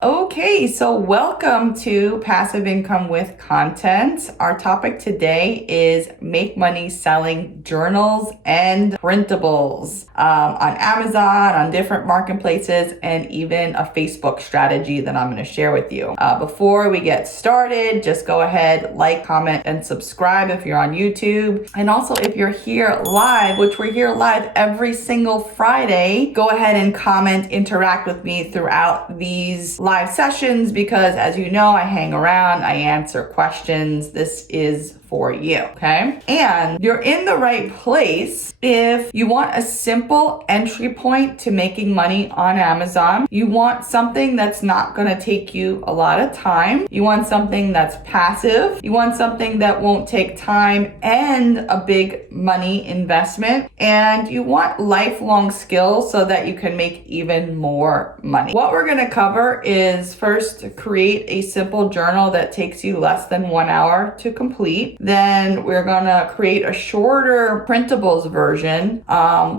Okay, so welcome to Passive Income with Content. Our topic today is make money selling journals and printables on Amazon, on different marketplaces, and even a Facebook strategy that I'm going to share with you. Before we get started, just go ahead, like, comment, and subscribe if you're on YouTube. And also if you're here live, which we're here live every single Friday, go ahead and comment, interact with me throughout these live sessions because, as you know, I hang around, I answer questions. This is for you, okay? And you're in the right place if you want a simple entry point to making money on Amazon. You want something that's not gonna take you a lot of time. You want something that's passive. You want something that won't take time and a big money investment. And you want lifelong skills so that you can make even more money. What we're gonna cover is first create a simple journal that takes you less than 1 hour to complete. Then we're gonna create a shorter printables version.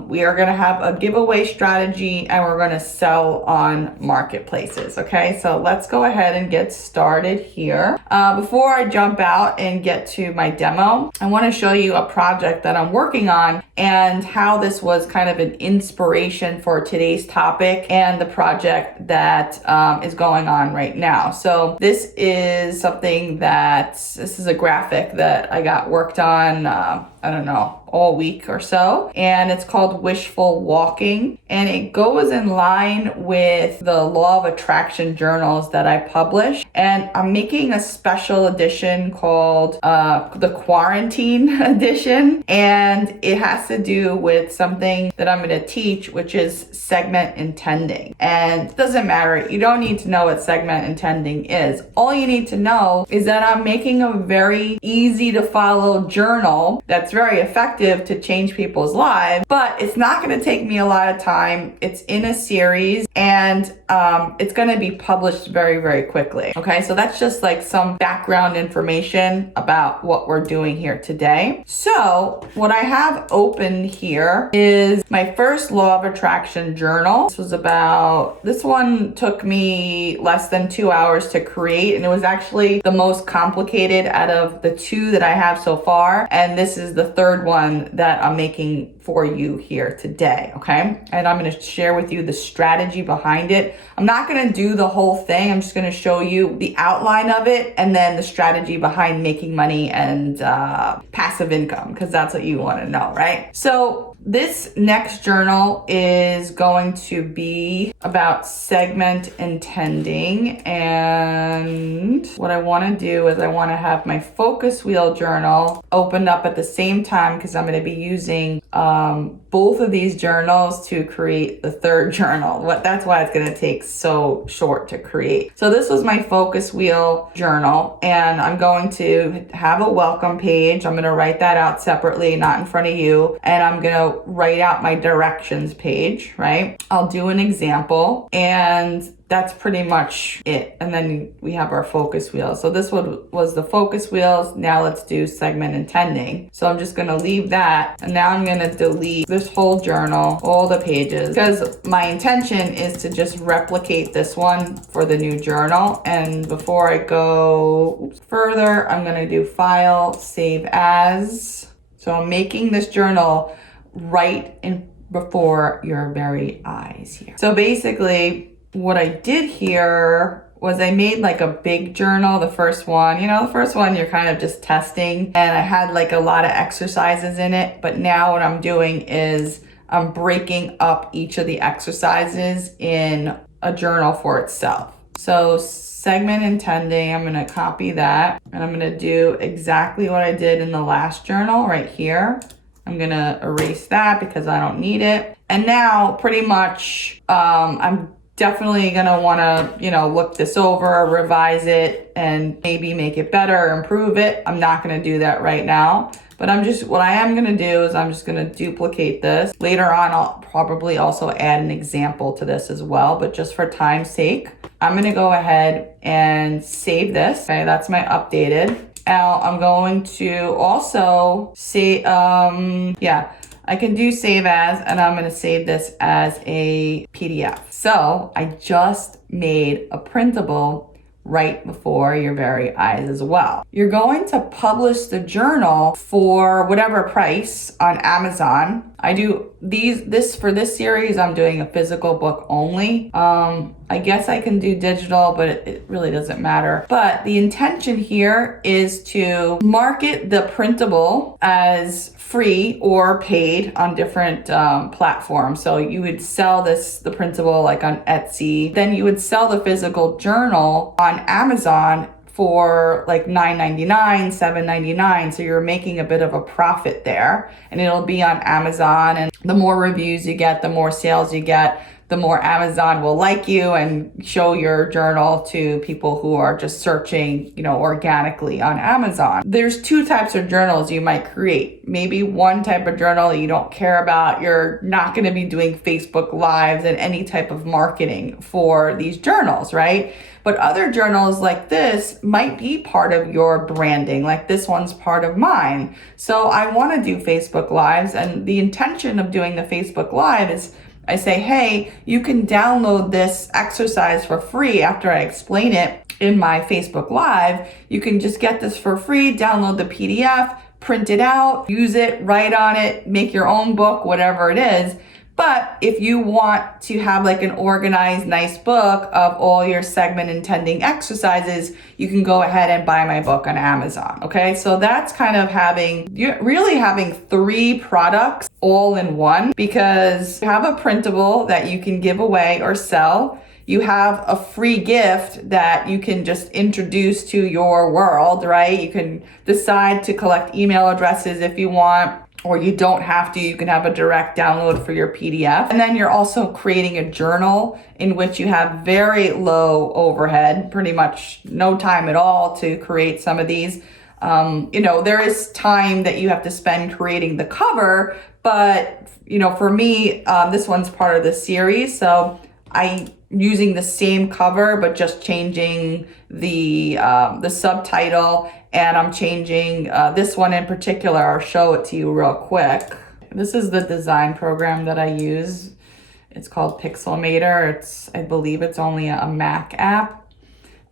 We are gonna have a giveaway strategy and we're gonna sell on marketplaces. Okay, so let's go ahead and get started here. Before I jump out and get to my demo, I wanna show you a project that I'm working on and how this was kind of an inspiration for today's topic and the project that is going on right now. So this is something this is a graphic that I got worked on, I don't know, all week or so, and it's called Wishful Walking, and it goes in line with the Law of Attraction journals that I publish, and I'm making a special edition called the Quarantine Edition, and it has to do with something that I'm going to teach, which is segment intending. And it doesn't matter, you don't need to know what segment intending is. All you need to know is that I'm making a very easy to follow journal that's very effective to change people's lives, but it's not going to take me a lot of time. It's in a series and it's going to be published very, very quickly. Okay, so that's just like some background information about what we're doing here today. So what I have open here is my first Law of Attraction journal. This one took me less than 2 hours to create, and it was actually the most complicated out of the two that I have so far. And this is the third one that I'm making for you here today, okay? And I'm gonna share with you the strategy behind it. I'm not gonna do the whole thing. I'm just gonna show you the outline of it and then the strategy behind making money and passive income, because that's what you wanna know, right? So this next journal is going to be about segment intending, and what I want to do is I want to have my focus wheel journal opened up at the same time because I'm going to be using both of these journals to create the third journal. That's why it's going to take so short to create. So this was my focus wheel journal, and I'm going to have a welcome page. I'm going to write that out separately, not in front of you, and I'm going to write out my directions page, right? I'll do an example, and that's pretty much it. And then we have our focus wheels. So this one was the focus wheels. Now let's do segment intending. So I'm just gonna leave that. And now I'm gonna delete this whole journal, all the pages, because my intention is to just replicate this one for the new journal. And before I go further, I'm gonna do File, Save As. So I'm making this journal right in before your very eyes here. So basically, what I did here was I made like a big journal, the first one. The first one you're kind of just testing, and I had like a lot of exercises in it. But now what I'm doing is I'm breaking up each of the exercises in a journal for itself. So segment intending, I'm gonna copy that, and I'm gonna do exactly what I did in the last journal right here. I'm gonna erase that because I don't need it. And now pretty much I'm definitely gonna wanna, look this over, revise it, and maybe make it better, improve it. I'm not gonna do that right now. But what I am gonna do is I'm just gonna duplicate this. Later on, I'll probably also add an example to this as well, but just for time's sake, I'm gonna go ahead and save this. Okay, that's my updated. Now I'm going to also say, I can do save as, and I'm going to save this as a PDF. So I just made a printable right before your very eyes as well. You're going to publish the journal for whatever price on Amazon. I do this for this series, I'm doing a physical book only. I guess I can do digital, but it really doesn't matter. But the intention here is to market the printable as free or paid on different platforms. So you would sell the printable like on Etsy. Then you would sell the physical journal on Amazon for like $9.99, $7.99. So you're making a bit of a profit there, and it'll be on Amazon. And the more reviews you get, the more sales you get, the more Amazon will like you and show your journal to people who are just searching, organically on Amazon. There's two types of journals you might create. Maybe one type of journal you don't care about. You're not going to be doing Facebook Lives and any type of marketing for these journals, right? But other journals like this might be part of your branding, like this one's part of mine. So I want to do Facebook Lives, and the intention of doing the Facebook Live is I say, hey, you can download this exercise for free after I explain it in my Facebook Live. You can just get this for free, download the PDF, print it out, use it, write on it, make your own book, whatever it is. But if you want to have like an organized, nice book of all your segment intending exercises, you can go ahead and buy my book on Amazon. Okay, so that's kind of you're really having 3 products all in one, because you have a printable that you can give away or sell. You have a free gift that you can just introduce to your world, right? You can decide to collect email addresses if you want, or you don't have to. You can have a direct download for your PDF. And then you're also creating a journal in which you have very low overhead, pretty much no time at all to create some of these. There is time that you have to spend creating the cover, but for me, this one's part of the series. So I'm using the same cover, but just changing the subtitle, and I'm changing this one in particular. I'll show it to you real quick. This is the design program that I use. It's called Pixelmator. I believe it's only a Mac app.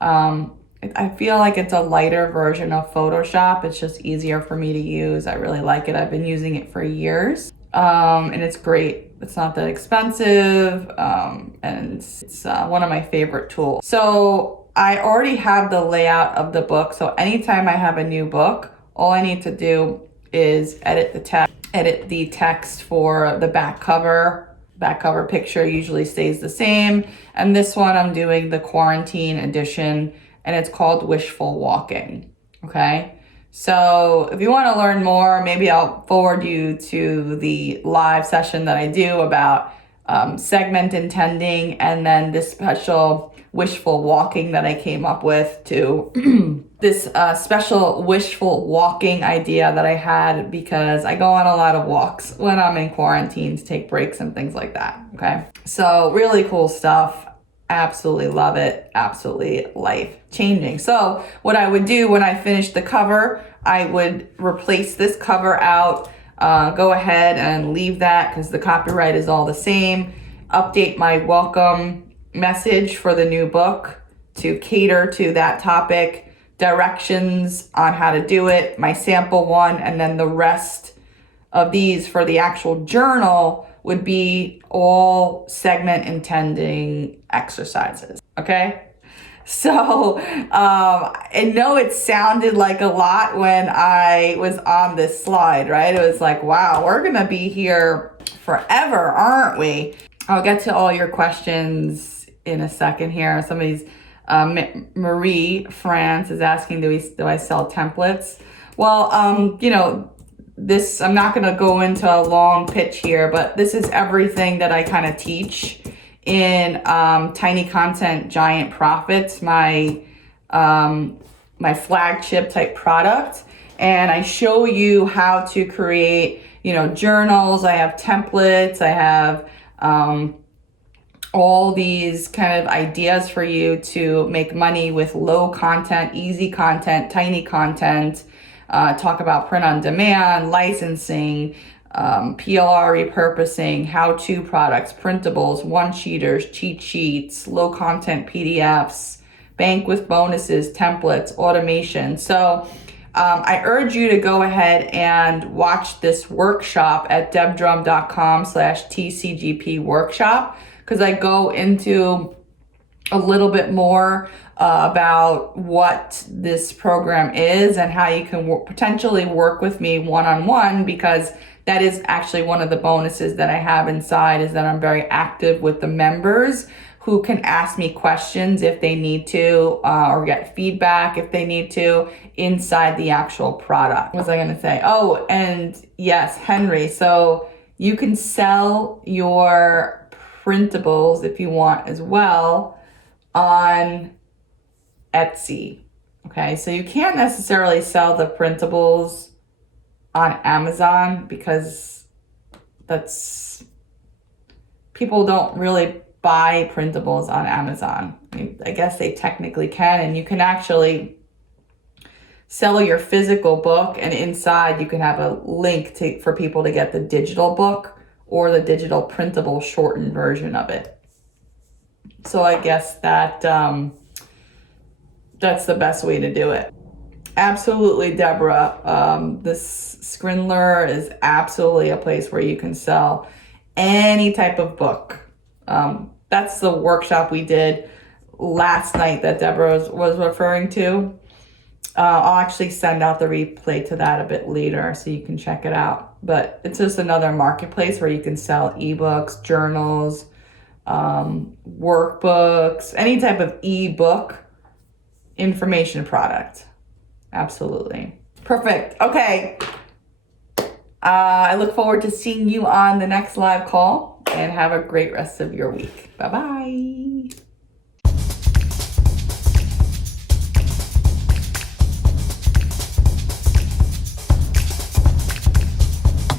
I feel like it's a lighter version of Photoshop. It's just easier for me to use. I really like it. I've been using it for years. And it's great. It's not that expensive, and it's one of my favorite tools. So I already have the layout of the book. So anytime I have a new book, all I need to do is edit the text for the back cover. Back cover picture usually stays the same. And this one I'm doing the quarantine edition, and it's called Wishful Walking. Okay. So if you want to learn more, maybe I'll forward you to the live session that I do about segment intending, and then this special wishful walking that I came up with to this special wishful walking idea that I had because I go on a lot of walks when I'm in quarantine to take breaks and things like that. Okay. So really cool stuff. Absolutely love it. Absolutely life changing. So what I would do when I finished the cover, I would replace this cover out, go ahead and leave that because the copyright is all the same. Update my welcome message for the new book to cater to that topic, directions on how to do it, my sample one, and then the rest of these for the actual journal would be all segment intending exercises. Okay. So I know it sounded like a lot when I was on this slide, right? It was like, wow, we're going to be here forever, aren't we? I'll get to all your questions in a second here. Some of these, Marie France is asking, do I sell templates? Well, I'm not going to go into a long pitch here, but this is everything that I kind of teach in Tiny Content Giant Profits, my flagship type product. And I show you how to create, journals. I have templates. I have all these kind of ideas for you to make money with low content, easy content, tiny content. Talk about print on demand, licensing, PLR repurposing, how-to products, printables, one-sheeters, cheat sheets, low-content PDFs, bank with bonuses, templates, automation. So I urge you to go ahead and watch this workshop at debdrum.com/TCGP workshop, because I go into a little bit more about what this program is and how you can potentially work with me one-on-one, because that is actually one of the bonuses that I have inside, is that I'm very active with the members who can ask me questions if they need to, or get feedback if they need to inside the actual product. What was I going to say? Oh, and yes, Henry. So you can sell your printables if you want as well on Etsy. Okay, so you can't necessarily sell the printables on Amazon, because people don't really buy printables on Amazon. I guess they technically can, and you can actually sell your physical book, and inside you can have a link for people to get the digital book or the digital printable shortened version of it. So I guess that's the best way to do it. Absolutely, Deborah. This Scrindler is absolutely a place where you can sell any type of book. That's the workshop we did last night that Deborah was referring to. I'll actually send out the replay to that a bit later so you can check it out. But it's just another marketplace where you can sell ebooks, journals, workbooks, any type of ebook information product. Absolutely. Perfect. Okay. I look forward to seeing you on the next live call, and have a great rest of your week. Bye-bye.